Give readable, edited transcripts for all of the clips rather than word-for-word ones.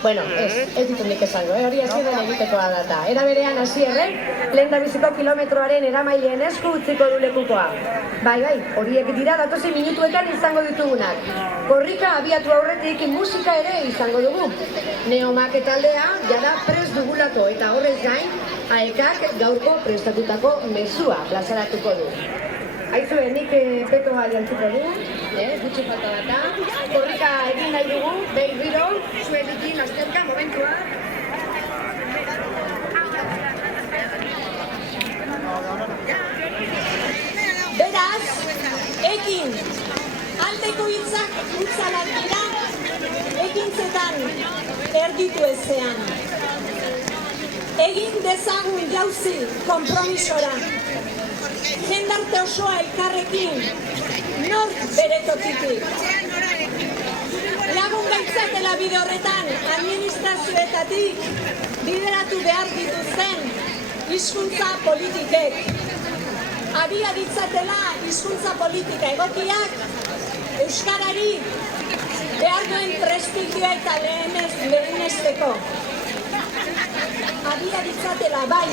Bueno, ez ditut nik esango, hori azkenean egitekoa data. Era berean Asierrek, lehen da biziko kilometroaren eramaileen esku utziko du lekukoa. Bai, horiek dira datozen minutuetan izango ditugunak. Korrika abiatu aurretik musika ere izango dugu. Neomak taldea jada prest dugulako eta horrez gain, AEKak gaurko prestatutako mezua plazaratuko du. Aizue, nik petoa jantzuko du, gutxi falta data. Korrika egin nahi dugu, behirriro, zuedikin, azterka, momentua. Beraz, ekin, aldeko hitzak hutzalak dira, ekintzetan erditu ezean. Egin dezagun jauzi konpromisora. Jendarte osoa elkarrekin, nork bere tokitik. Lagun gaitzatela bide horretan, administrazioetatik bideratu behar dituzten hizkuntza politikek. Abia ditzatela hizkuntza politika egokiak, euskarari behar duen prestigioa eta lehenesteko. Abia ditzatela bai.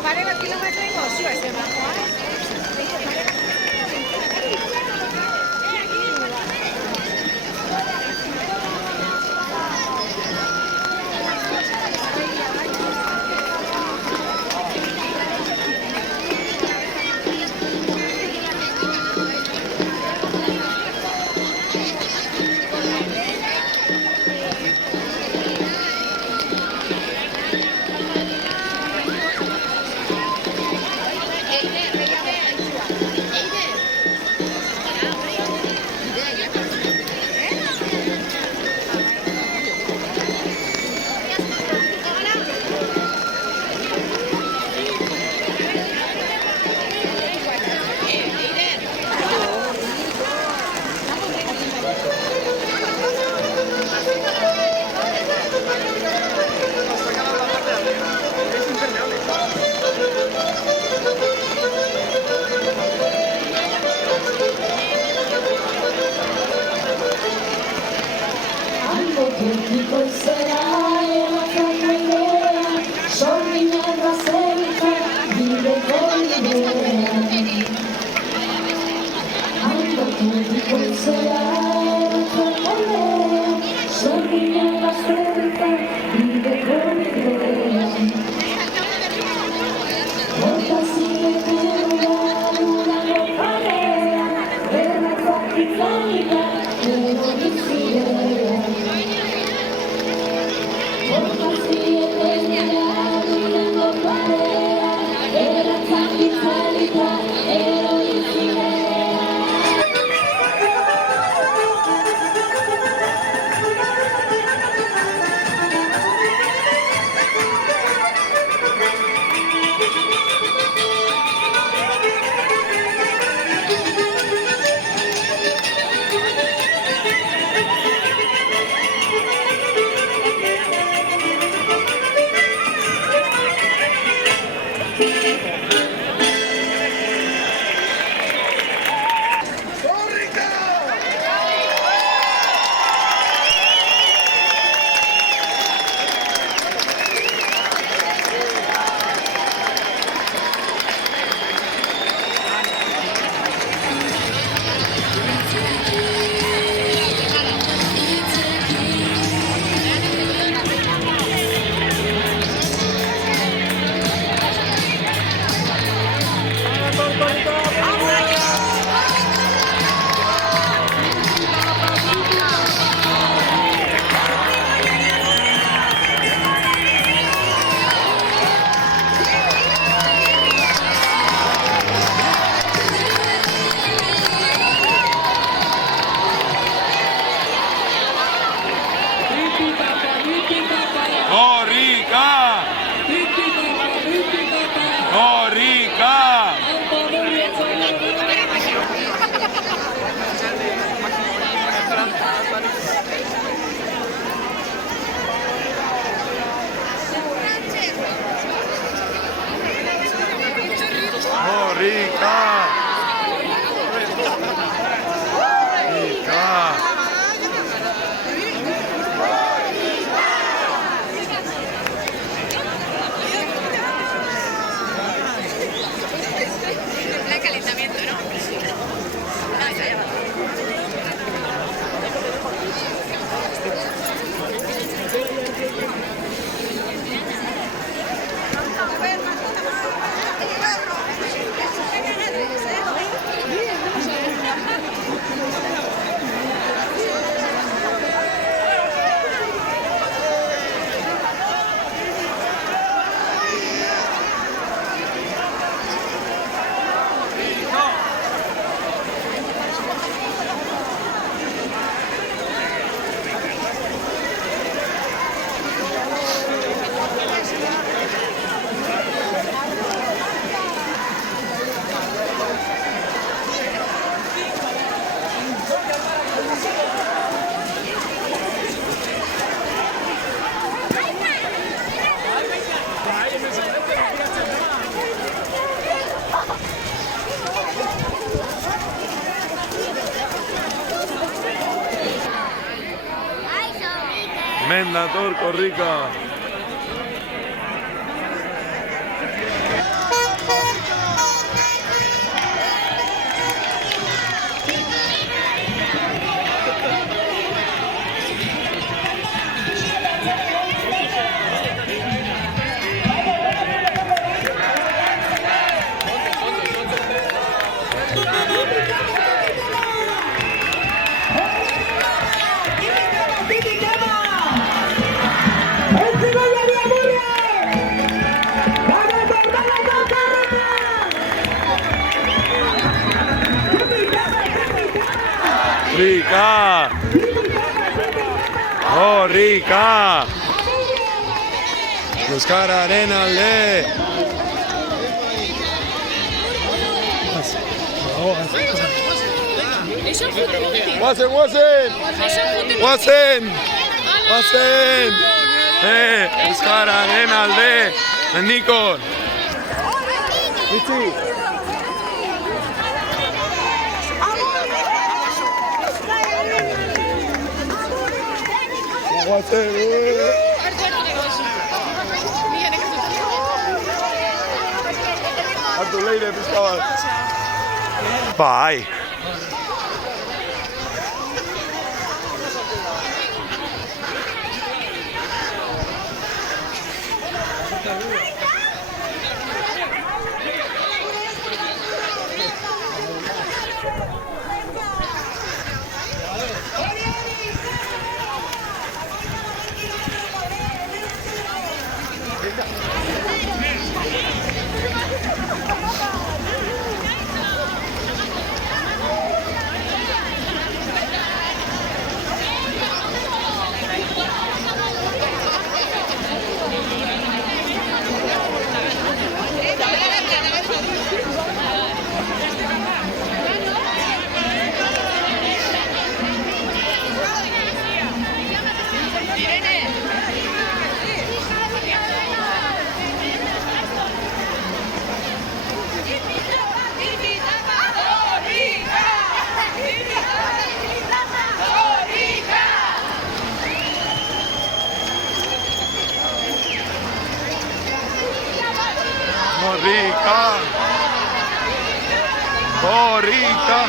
Pare bat kilometro ingo, zua ez emakoa. Korrika! Hemen dator Korrika. Korrika! Korrika! Euskararen alde! Guazen, guazen! Guazen! Guazen! Euskararen alde! Mendikor! Itzi! Guazen! Hartu leire pizka bat! Bai! Korrika! Korrika!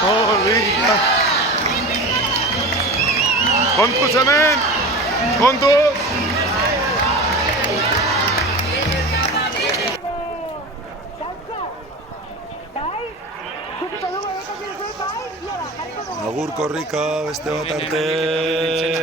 Korrika! Kontuz hemen! Kontuz! Agur Korrika, beste bat arte!